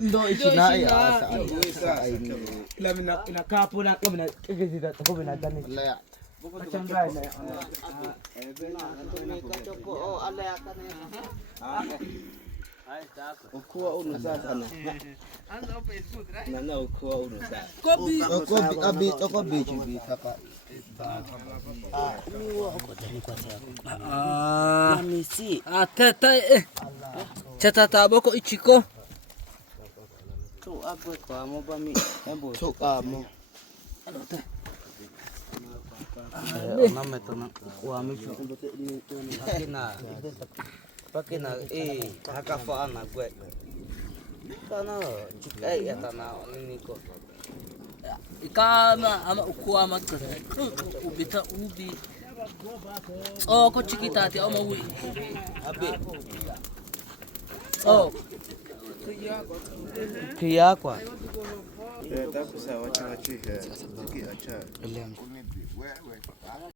Ndo isina ay asa ay lamina kapo na lamina kikisida ko binadani. Alaya. Kacangay na. Ukuha uno sasa ano. Nana ukuha uno sasa. Kobi abi saka. Namisi. Tata Chatata boko ichiko. Tu abwe kwa mo ba mi. Tu amo. Nameto na kuami chu. Pakina hakafa ana gwe. Kana chikai atana niko. Ikana ama ukuama kare. Ubita ubi. Oh ko chikita ti ama wi. Abi. Oh. Kia kwa. Takusa wacha wachi. Acha.